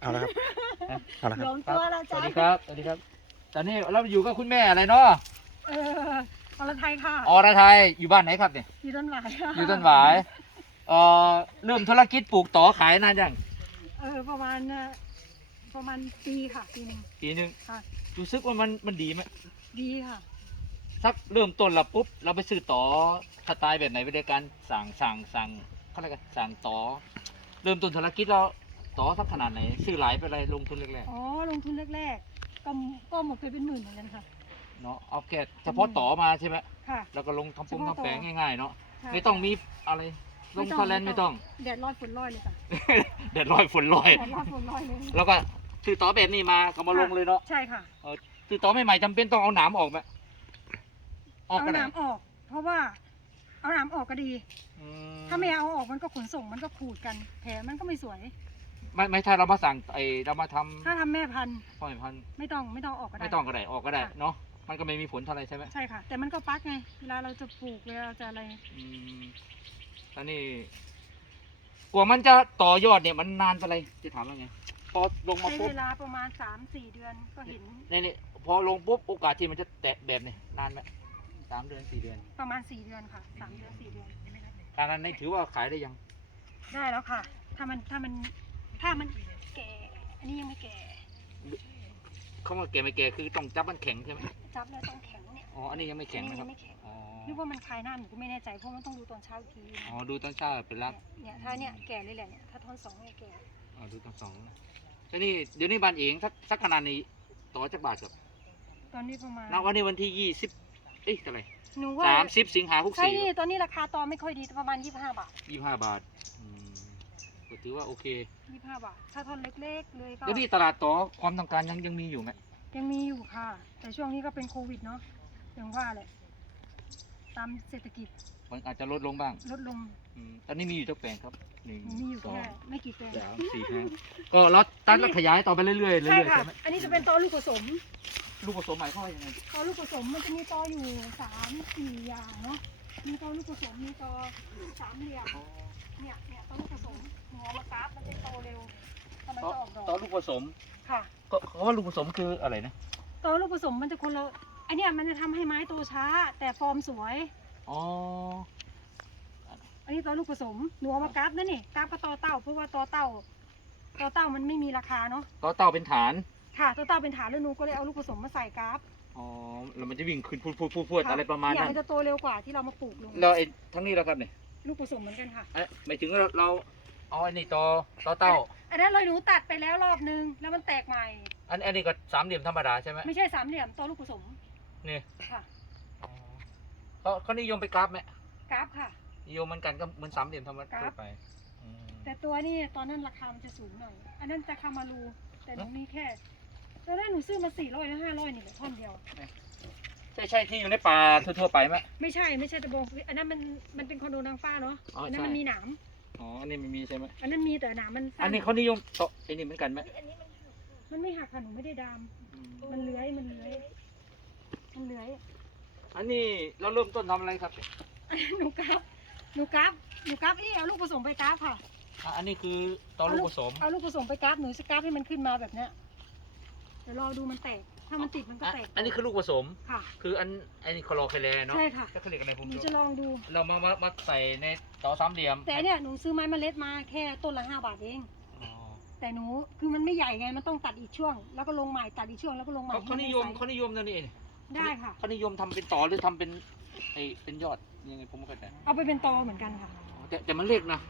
เอาละครับ เอาละคหลรับ งตัวแล้วสจ้ะวัสดีครับ สวัสดีครับ ตอนนี้เราอยู่กับคุณแม่อะไรเนาะเอออรไทยค่ะอรไทยอยู่บ้านไหนครับเนี่ย อยู่ต้นหวายค่ะอยู่ต้นหวาย เอ่อ เริ่มธุรกิจปลูกต่อขายนานยังเออประมาณเอ่อประมาณปีค่ะปีหนึ่งปีหนึงค่ะ รู้สึกว่ามันมันดีไหมดีค่ะ สักเริ่มต้นละปุ๊บ เราไปซื้อต่อสไตล์แบบไหนไปในการสั่งสั่งสั่งเขาเรียกกันสั่งต่อ เริ่มต้นธุรกิจเรา ต่อสักขนาดไหนซื้อหลายไปอะไรลงทุนแรกอ๋อลงทุนแรกๆก็ก็หมดไปเป็นหมื่นเหมือนกันค่ะ ๆเนาะเอาแค่เฉพาะต่อมาใช่ไหมค่ะ แล้วก็ลงทำปุ้งเฉพาะต่อทำแปลงง่ายๆเนาะใช่ ไม่ต้องมีอะไรลงคาแลนไม่ต้อง แดดร้อนฝนร้อยเลยค่ะเด็ดร้อยฝนลอย แดดร้อนฝนร้อยเลย แล้วก็ซื้อต่อแบบนี้มาก็มาลงเลยเนาะใช่ค่ะ ซื้อต่อใหม่ๆจำเป็นต้องเอาหนามออกไหมออกเอาก็ได้น้ำออก เพราะว่าเอาน้ำออกก็ดี อืถ้าไม่เอาออกมันก็ขนส่งมันก็ขูดกัน แผลมันก็ไม่สวย ไม่ไม่ถ้าเรามาสั่งไอเรามาทถ้าทำแม่พันธุ์ำพ่อแม่พันธุ์ไม่ต้องไม่ต้องออกก็ได้ ไม่ต้องก็ได้ออกก็ได้ค่ะ เนาะมันก็ไม่มีผลเท่าไหรใช่ไหมใช่ค่ะ แต่มันก็ปักไงเวลาเราจะปลูกเวลาเราจะอะไรอืมแล้วนี่กว่ามันจะต่อยอดเนี่ยมันนานไปเลยจะถามว่าไงพอลงมาใช้ปุ๊บเวลาประมาณสามสี่เดือนก็เห็นนี่นี่พอลงปุ๊บโอกาสที่มันจะแตะแบบนี้นานไหมสามเดือนสี่เดือนประมาณสี่เดือนค่ะสามเดือนสี่เดือนการนั้นนี่ถือว่าขายได้ยังได้แล้วค่ะ ถ้ามันถ้ามัน ถ้ามันแก่ อันนี้ยังไม่แก่ เขามาแก่ไม่แก่คือต้องจับมันแข็งใช่ไหมจับแล้วต้องแข็งเนี่ยอ๋ออันนี้ยังไม่แข็งอันนะนี้ครัยับงไม่แข็งอ๋อ นึกว่ามันคลายหน้าหนูก็ไม่แน่ใจเพราะมันต้องดูตอนเช้าอีกทีอ๋อ ดูตอนเช้าเป็นรักเนี่ยถ้าเนี่ยแก่เลยแหละเนี่ยถ้าท่อนสองเนี่ยแก่อ๋อ ดูตอนสองแล้วนี่เดี๋ยวนี้บ้านเองสักสักขนาดนี้ต่อจากบาทกับตอนนี้ประมาณณวันนี้วันที่ยี่สิบเอ้ยเท่าไหร่หนูว่าสามสิบสิงหาคมใช่สี่นี่ตอนนี้ราคาตอนไม่ค่อยดีประมาณยี่สิบห้าบาท ยี่ห้าบาทอืม ก็ถือว่าโอเคยี่สิบห้าบาท ถ้าท่อนเล็กๆ เลยก็แล้วนี่ตลาดต่อความต้องการยังยังมีอยู่ไหมยังมีอยู่ค่ะ แต่ช่วงนี้ก็เป็นโควิดเนาะอย่างว่าแหละตามเศรษฐกิจมันอาจจะลดลงบ้างลดลงอืมตอนนี้มีอยู่เท่าแปลงครับหนึ่งหนูมีอยู่สองแค่ไม่กี่แปลงสามสี่ห้าก็เราตัดแล้วขยายต่อไปเรื่อยๆเรื่อยๆใช่ใช่ค่ะ ไหมอันนี้จะเป็นตอลูกผสมลูกผสมหมายความว่ายังไงตอลูกผสมมันจะมีตออยู่สามสี่อย่างเนาะ มีตอลูกผสมมีตอสามเหลี่ยมเนี่ยเนี่ยตอลูกผสมหัวมะกราฟมันจะโตเร็วถ้ามันต่อจะออกดอกต่อลูกผสมค่ะก็เขาว่าลูกผสมคืออะไรนะตอลูกผสมมันจะคนละอันเนี้ยมันจะทำให้ไม้โตช้า แต่ฟอร์มสวย อ๋ออันนี้ตอลูกผสมหนูเอามากราฟนั่นนี่กราฟก็ตอเต้า เพราะว่าตอเต้าตอเต้ามันไม่มีราคาเนาะต่อเต่าเป็นฐาน ค่ะตอเต้าเป็นฐานแล้วหนูก็เลยเอาลูกผสมมาใส่กราฟ อ๋อแล้วมันจะวิ่งขึ้นพูดพูดพูดพูดอะไรประมาณเนี่ยนั้นมันจะโตเร็วกว่าที่เรามาปลูกลงแล้วไอ้ทั้งนี้แล้วครับเนี่ยลูกผสมเหมือนกันค่ะ เอ๊ะหมายถึงเราเราเอาอันนี้ต่อต่อเต้า อันนั้นเลยหนูตัดไปแล้วรอบนึงแล้วมันแตกใหม่ อันอันนี้ก็สามเหลี่ยมธรรมดาใช่ไหมไม่ใช่สามเหลี่ยมตัวลูกผสมนี่ค่ะอ๋อเขาเขานิยมไปกราฟไหมกราฟค่ะ นิยมเหมือนกันก็เหมือนสามเหลี่ยมธรรมดากราฟ ทั่วไปอืมแต่ตัวนี้ตอนนั้นราคามันจะสูงหน่อย อันนั้นจะคามารูแต่หนูมีแค่ ตอนนั้นหนูซื้อมาสี่ร้อยหรือห้าร้อยนี่แหละท่อนเดียว ใช่ใช่ที่อยู่ในป่าทั่วๆไปไหม ไม่ใช่ไม่ใช่ตะบงอันนั้นมันมันเป็นคอนโดนางฟ้าเนาะอ๋ออัอันนั้นใช่ มันมีหนามอ๋อ อันนี้ไม่มีใช่ไหมอันนั้นมีแต่หนามมันสั้อันนี้เขานิยมต่อไอ้นี่เหมือนกันไหมมันไม่หักค่ะหนูไม่ได้ดาม อืมมันเลื้อยมันเลื้อยมันเลื้อย อันนี้เราเริ่มต้นทำอะไรครับ หนูกราฟหนูกราฟหนูกราฟนี่เอาลูกผสมไปกราฟค่ะอะอันนี้คือต่อลูกผสม เอาลูกผสมไปกราฟหนูจะกราฟให้มันขึ้นมาแบบเนี้ยเดี๋ยวรอดูมันแตก ถ้ามันติดมันก็อะแตก อันนี้คือลูกผสม ค่ะ คืออันอันนี้คลอเคเลเนาะใช่ค่ะก็เขาเรียกอะไรผมหนูดูจะลองดู เรามามามาใส่ในต่อสามเหลี่ยม แต่เนี่ยหนูซื้อไม้เมล็ดมาแค่ต้นละห้าบาทเองอ๋อแต่หนูคือมันไม่ใหญ่ไง มันต้องตัดอีกช่วง แล้วก็ลงใหม่ตัดอีกช่วงแล้วก็ลงใหม่เขาเขานิยมให้เขานิยมตัวนี้เองนได้ค่ะเขานิยมทำเป็นต่อหรือทำเป็นไอเป็นยอดยังไงผมไม่เข้าใจเอาไปเป็นตอเหมือนกันค่ะอ๋อแต่แต่มันเล็กนะ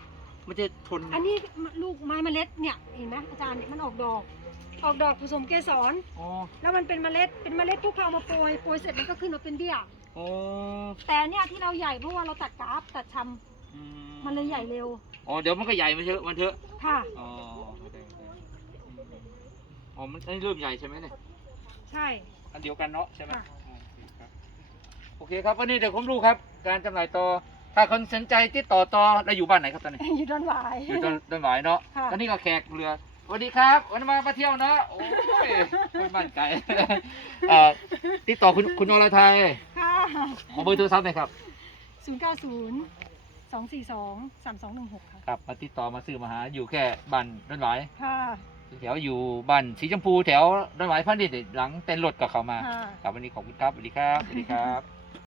มันจะทน อันนี้ลูกไม้เมล็ดเนี่ยเห็นไหมอาจารย์มันออกดอก ออกดอกผสมเกสร อ๋อแล้วมันเป็นเมล็ด เป็นเมล็ดปุ๊บพอเอามาโปรย โปรยเสร็จมันก็ขึ้นมาเป็นเบี้ย อ๋อแต่เนี่ยที่เราใหญ่เพราะว่าเราตัดกราฟตัดชำอืมันเลยใหญ่เร็ว อ๋อเดี๋ยวมันก็ใหญ่มันเถอะมันเถอะ ค่ะ อ๋อเข้าใจเข้าใจอืมอ๋อมันอันนี้เริ่มใหญ่ใช่ไหมเนี่ย ใช่ อันเดียวกันเนาะใช่ไหมค่ะ อ๋อโอเคครับโอเคครับวันนี้เดี๋ยวผมดูครับ การจำหน่ายต่อ ถ้าคนสนใจติดต่อต่อเราอยู่บ้านไหนครับตอนนี้ อยู่ด้านหวาย อยู่ต้นต้นหวายเนาะค่ะ ตอนนี้ก็แขกเรือ สวัสดีครับวันนี้มามาเที่ยวเนาะโอ้ยคนบ้านไกลเอ่อติดต่อคุณคุณอรไทยค่ะขอเบอร์โทรศัพท์หน่อยครับ ศูนย์เก้าศูนย์สองสี่สองสามสองหนึ่งหกค่ะ ครับมาติดต่อมาซื้อมาหาอยู่แค่บ้านต้นหวายค่ะ แถวอยู่บ้านสีชมพูแถวดอยหมายพันธุ์ดิหลังเต็นท์รถกับเขามา ค่ะ ครับวันนี้ขอบคุณครับสวัสดีครับสวัสดีครับ